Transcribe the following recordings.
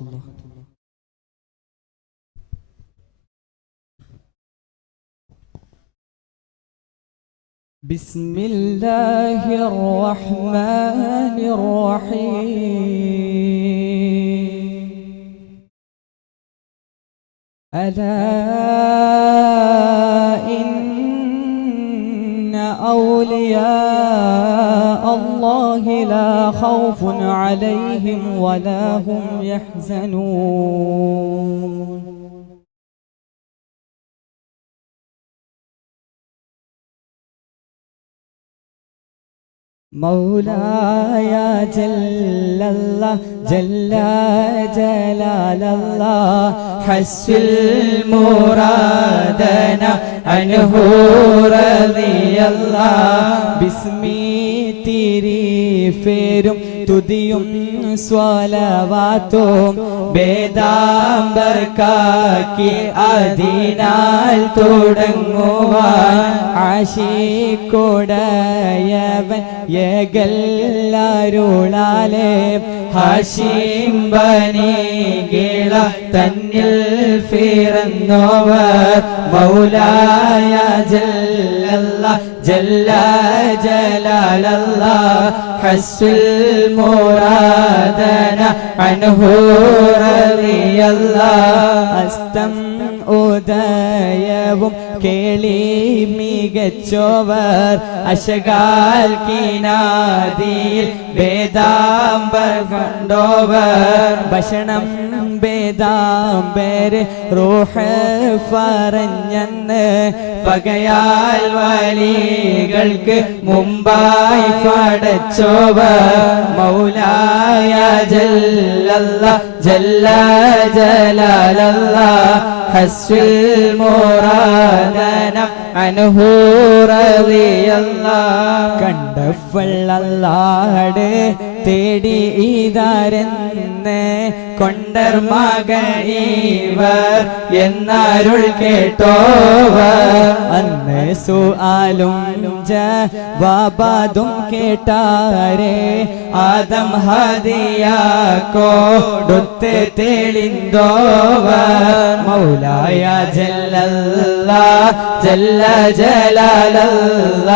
الله. بسم الله الرحمن الرحيم. ألا عليهم ولا هم يحزنون. مولاي جل الله جل جلال الله حس المرادنا عنه رضي الله. باسمي تيري فيرم തുതിയും സ്വലവാത്തും വേദാംബർക്കാക്കി അതിനാൽ തുടങ്ങുവാൻ ആശിക്കുടയവൻ ഏകല്ലാരുളാലേ. ഹാഷിം ബനികിള തന്നിൽ ഫിറന്നോവർ. മൗലായ ജല്ലല്ല ജല്ല ജലാലല്ല. ഹസ്സുൽ عنه رضي الله അസ്തം ഉദയവും കേളി മികച്ചോവർ അശകാൽ കിനാദിയിൽ വേദാംബർ കണ്ടോവർ. ഭക്ഷണം വേദാംബര് റോഹ പറഞ്ഞെന്ന് പകയാൽ വലികൾക്ക് മുമ്പായി പടച്ചോവ. മൗലായ ജല്ലല്ല ജല്ല ജലാലല്ല. ഹസ്വിൽ മുറാദന അനുഹൂറിയല്ല കണ്ടവള്ളാട് തേടി ഇതാരെന്ന് കൊണ്ടർ മകനീവർ എന്നരുൾ കേട്ടോവർ അന്ന് സുആലും ജവാബാദും കേട്ടാരേ. ആദം ഹദിയാക്കോടുത്ത് തെളിന്തോവർ മൗലായ ജല്ലല്ല ജല്ല ജലാലല്ല.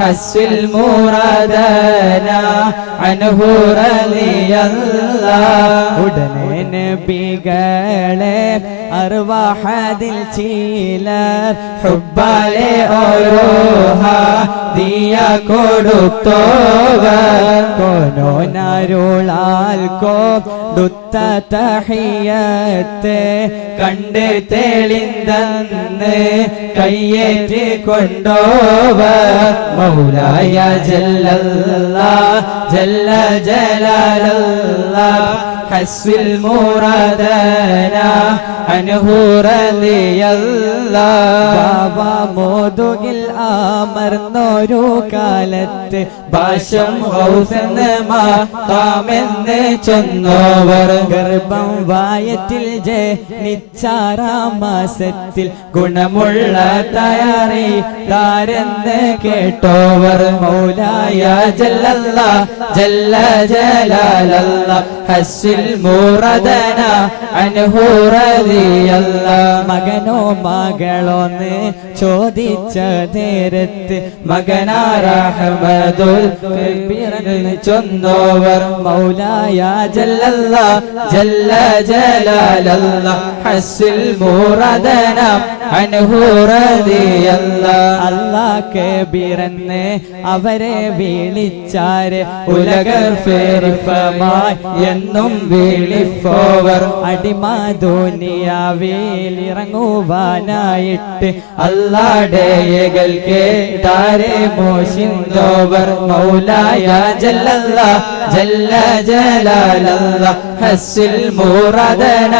ഹസ്വിൽ മൂറദന അൻഹു റളിയല്ല ഉടനെ നബികളെ അർവാഹദിൽ ചിലർ ഓരോ ദിയ കൊടുത്തോവർ കോനോനരുളാൽ കൊടുത്ത തഹിയത്തെ കണ്ട് തെളിന്തന്ന് കയ്യേറ്റ് കൊണ്ടോവർ മൗലായ ജല്ലല്ല ജല്ല ജലാലല്ല ഹസ്വിൽ മുറാദന അൻഹു റളിയല്ല ബാബ മോതുകിൽ കാലത്തെ കാലത്ത് ഭാഷം ഹൗസെന്ന് മാമെന്ന് ചൊന്നോവർ ഗർഭം വായത്തിൽ ജനിച്ചാറാം മാസത്തിൽ ഗുണമുള്ള തയ്യാറി താരെന്ന് കേട്ടോവർ മൗലായ ജല്ലല്ല ജല്ല ജലാലല്ല ഹസ്സിൽ മൂറദന അൻഹു റളിയല്ല. മകനോ മകളോന്ന് ചോദിച്ച നേരത്ത് മകനാറഹമദുൽ കബീറന് ചൊന്നോവർ. മൗലായ ജല്ലല്ല ജല്ല ജലാലല്ല. ഹസ്സിൽ മുറദന അല്ലാ അല്ലാഹ് കബീറന്ന് അവരെ വിളിച്ചാര്. ഉലകർ ഫേരിഫമായി എന്നും വിളിപ്പോവർ അടിമ ദുനിയാവിലിറങ്ങുവാനായിട്ട് അല്ലാടേയകൾ കേട്ടാരെ മോശിന്തോവർ മൗലായ ജല്ലല്ല ജല്ല ജലാലല്ല ഹസ്സിൽ മൂറദന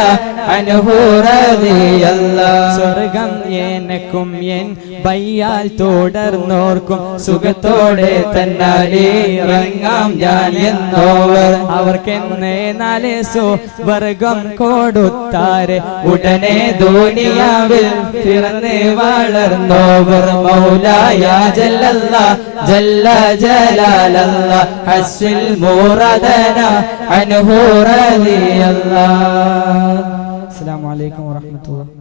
അനുഹൂറതിയല്ല സ്വർഗം എനക്കും എൻ ബയ്യാൽ തുടർന്നോർക്കും സുഖത്തോടെ തന്നാലേ ഇറങ്ങാം ഞാൻ എന്നോവർ അവർക്കെന്നേ നാല നാല് വർഗം കൊടുത്താരെ. ഉടനെ ദുനിയാവിൽ പിറന്ന് വളർന്നോവർ മൗലായ ജല്ലല്ല ജല്ല ജലാലല്ല. ഹസ്വിൽ മൂറദന അനുഹൂറലിയല്ല. അസ്സലാമു അലൈക്കും വറഹ്മത്തുള്ളാഹി